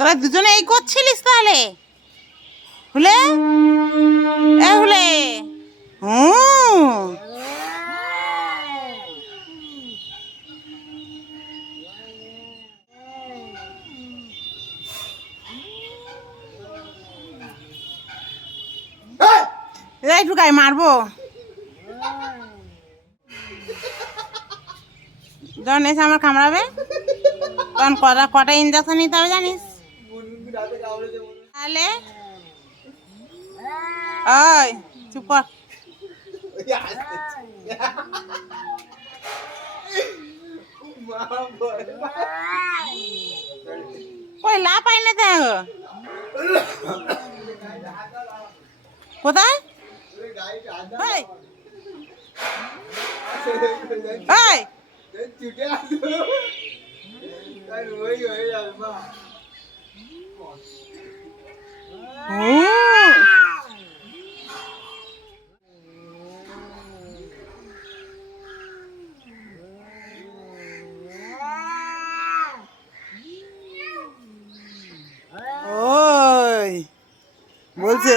তোরা দুজনে এই করছিলিস তাহলে? হুলে? এ হুলে? হুম ঢুকাই, মারবো। যখন এসে আমার কামড়াবে, তখন কটা কটা ইঞ্জেকশন নিতে হবে জানিস? তাহলে ওই চুপ কর কই লা পাই না দেখো কোথায় ওই ওই হুম। ওই বলছে